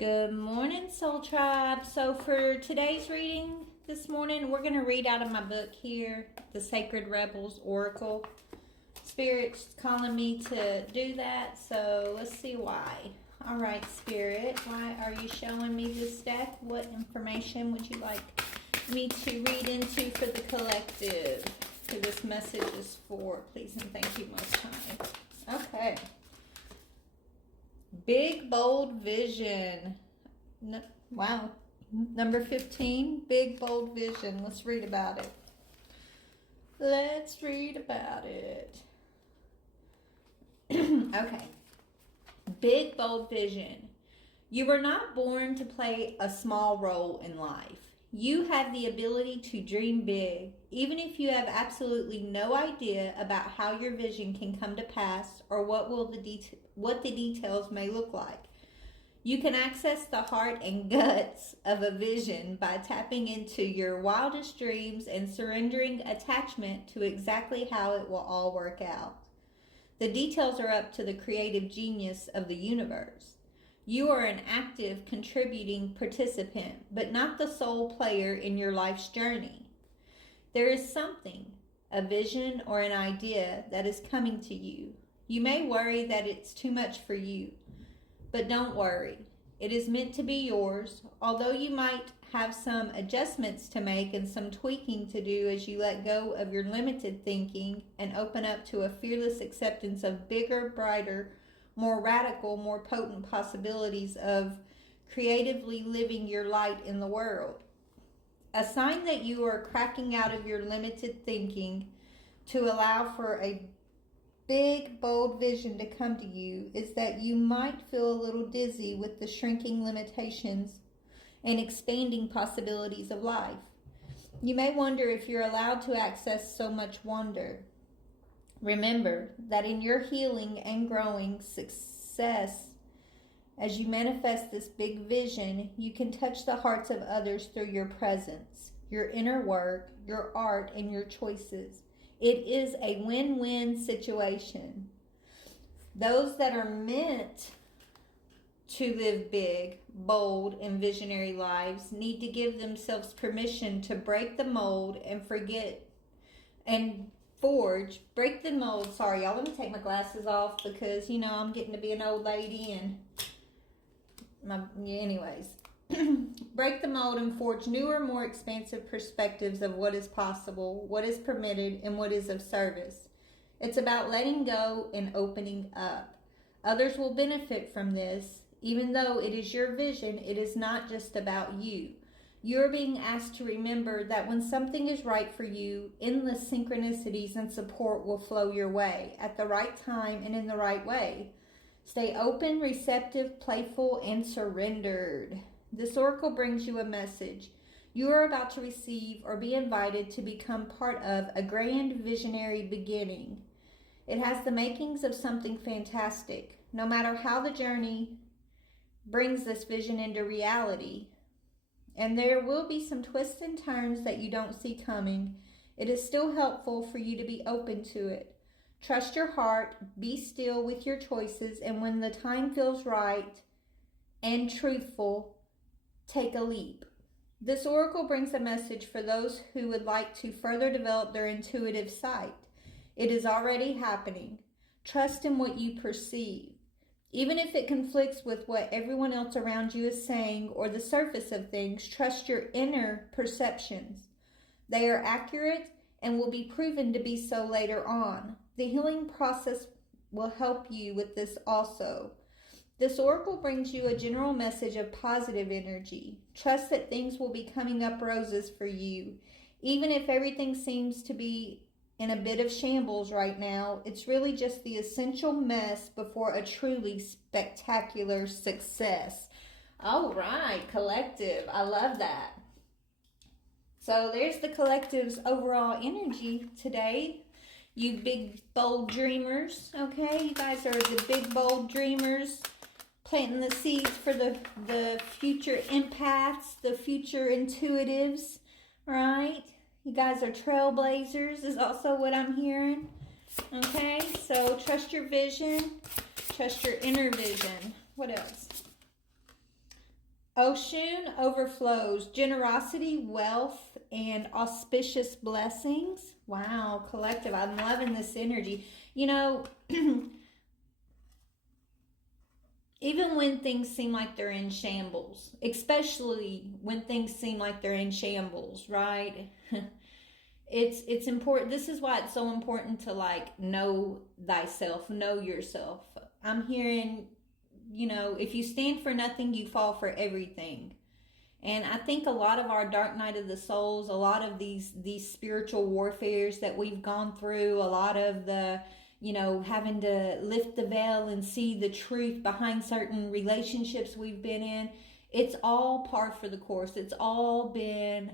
Good morning, Soul Tribe. So, for today's reading this morning, we're going to read out of my book here, The Sacred Rebels Oracle. Spirit's calling me to do that, so let's see why. All right, Spirit, why are you showing me this deck? What information would you like me to read into for the collective? Who this message is for, please and thank you, Most High. Okay. Big, bold vision. Wow. Number 15, big, bold vision. Let's read about it. Let's read about it. Okay. Big, bold vision. You were not born to play a small role in life. You have the ability to dream big, even if you have absolutely no idea about how your vision can come to pass or what the details may look like. You can access the heart and guts of a vision by tapping into your wildest dreams and surrendering attachment to exactly how it will all work out. The details are up to the creative genius of the universe. You are an active, contributing participant, but not the sole player in your life's journey. There is something, a vision or an idea, that is coming to you. You may worry that it's too much for you, but don't worry. It is meant to be yours, although you might have some adjustments to make and some tweaking to do as you let go of your limited thinking and open up to a fearless acceptance of bigger, brighter, more radical, more potent possibilities of creatively living your light in the world. A sign that you are cracking out of your limited thinking to allow for a big, bold vision to come to you is that you might feel a little dizzy with the shrinking limitations and expanding possibilities of life. You may wonder if you're allowed to access so much wonder. Remember that in your healing and growing success, as you manifest this big vision, you can touch the hearts of others through your presence, your inner work, your art, and your choices. It is a win-win situation. Those that are meant to live big, bold, and visionary lives need to give themselves permission to break the mold and break the mold. Sorry, y'all, let me take my glasses off because, I'm getting to be an old lady and anyways. Break the mold and forge newer, more expansive perspectives of what is possible, what is permitted, and what is of service. It's about letting go and opening up. Others will benefit from this. Even though it is your vision, it is not just about you. You're being asked to remember that when something is right for you, endless synchronicities and support will flow your way at the right time and in the right way. Stay open, receptive, playful, and surrendered. This oracle brings you a message. You are about to receive or be invited to become part of a grand visionary beginning. It has the makings of something fantastic. No matter how the journey brings this vision into reality, and there will be some twists and turns that you don't see coming, it is still helpful for you to be open to it. Trust your heart, be still with your choices, and when the time feels right and truthful, take a leap. This oracle brings a message for those who would like to further develop their intuitive sight. It is already happening. Trust in what you perceive. Even if it conflicts with what everyone else around you is saying or the surface of things, trust your inner perceptions. They are accurate and will be proven to be so later on. The healing process will help you with this also. This oracle brings you a general message of positive energy. Trust that things will be coming up roses for you. Even if everything seems to be in a bit of shambles right now, it's really just the essential mess before a truly spectacular success. All right, collective. I love that. So there's the collective's overall energy today. You big, bold dreamers, okay? You guys are the big, bold dreamers, planting the seeds for the future empaths, the future intuitives, right? You guys are trailblazers is also what I'm hearing, okay? So trust your vision, trust your inner vision. What else? Oshun overflows generosity, wealth, and auspicious blessings. Wow, collective. I'm loving this energy. You know, even when things seem like they're in shambles, especially when things seem like they're in shambles, right? It's important. This is why it's so important to like know thyself, know yourself. I'm hearing, if you stand for nothing, you fall for everything. And I think a lot of our dark night of the souls, a lot of these spiritual warfares that we've gone through, a lot of the having to lift the veil and see the truth behind certain relationships we've been in, it's all par for the course. It's all been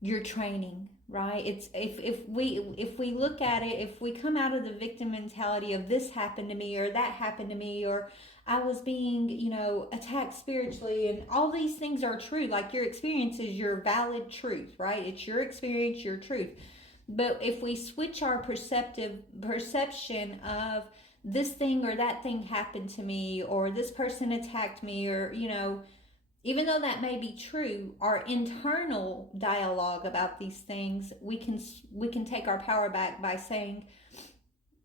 your training, right? It's if we look at it, if we come out of the victim mentality of this happened to me or that happened to me or I was being, attacked spiritually, and all these things are true. Like your experience is your valid truth, right? It's your experience, your truth. But if we switch our perception of this thing or that thing happened to me or this person attacked me or, even though that may be true, our internal dialogue about these things, we can take our power back by saying,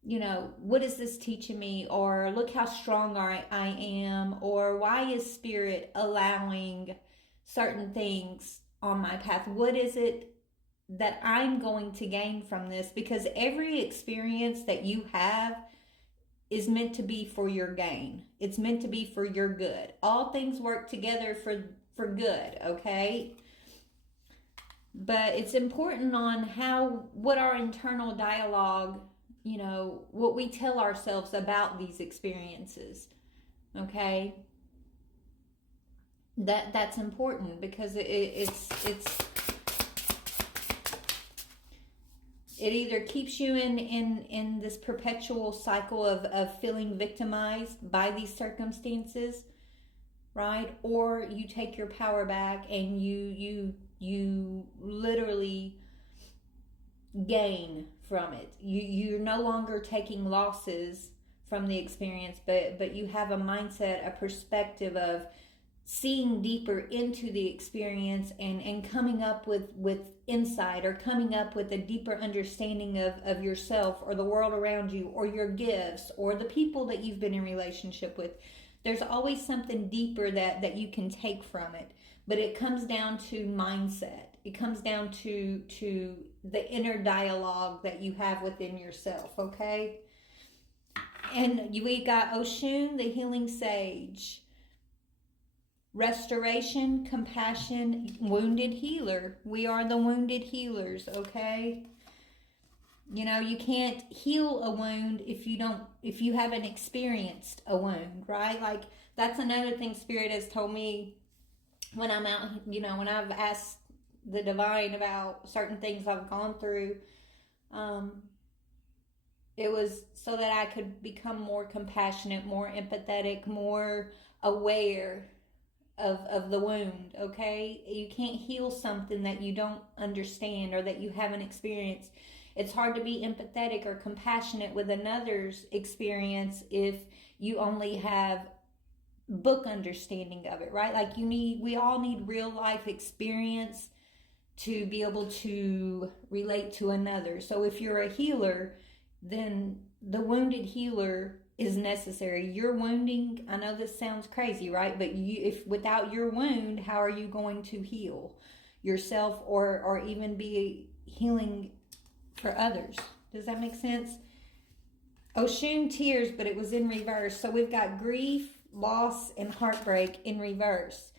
what is this teaching me? Or look how strong I am. Or why is spirit allowing certain things on my path? What is it that I'm going to gain from this? Because every experience that you have is meant to be for your gain. It's meant to be for your good. All things work together for good, okay? But it's important on what our internal dialogue, what we tell ourselves about these experiences, okay? That's important because it either keeps you in this perpetual cycle of feeling victimized by these circumstances, right? Or you take your power back and you literally gain from it. You're no longer taking losses from the experience, but you have a mindset, a perspective of seeing deeper into the experience and coming up with insight or coming up with a deeper understanding of yourself or the world around you or your gifts or the people that you've been in relationship with. There's always something deeper that you can take from it, but it comes down to mindset. It comes down to the inner dialogue that you have within yourself, okay? And we got Oshun, the healing sage. Restoration, compassion, wounded healer. We are the wounded healers, okay? You can't heal a wound if you haven't experienced a wound, right? Like that's another thing Spirit has told me when I'm out, when I've asked the divine about certain things I've gone through. It was so that I could become more compassionate, more empathetic, more aware of the wound, okay? You can't heal something that you don't understand or that you haven't experienced. It's hard to be empathetic or compassionate with another's experience if you only have book understanding of it, right? Like we all need real life experience to be able to relate to another. So if you're a healer, then the wounded healer is necessary. Your wounding, I know this sounds crazy, right? But if without your wound, how are you going to heal yourself or even be healing for others? Does that make sense? Oshun tears, but it was in reverse. So we've got grief, loss, and heartbreak in reverse.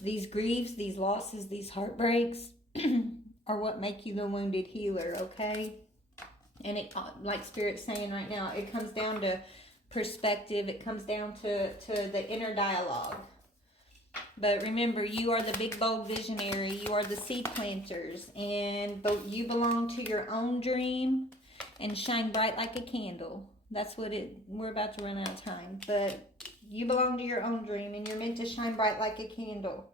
These griefs, these losses, these heartbreaks are what make you the wounded healer, okay? And it, like Spirit's saying right now, it comes down to perspective. It comes down to the inner dialogue. But remember, you are the big, bold visionary. You are the seed planters. And you belong to your own dream and shine bright like a candle. That's what we're about to run out of time. But you belong to your own dream and you're meant to shine bright like a candle.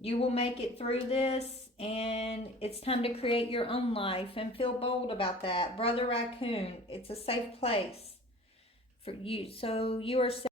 You will make it through this, and it's time to create your own life and feel bold about that. Brother Raccoon, it's a safe place for you. So you are safe.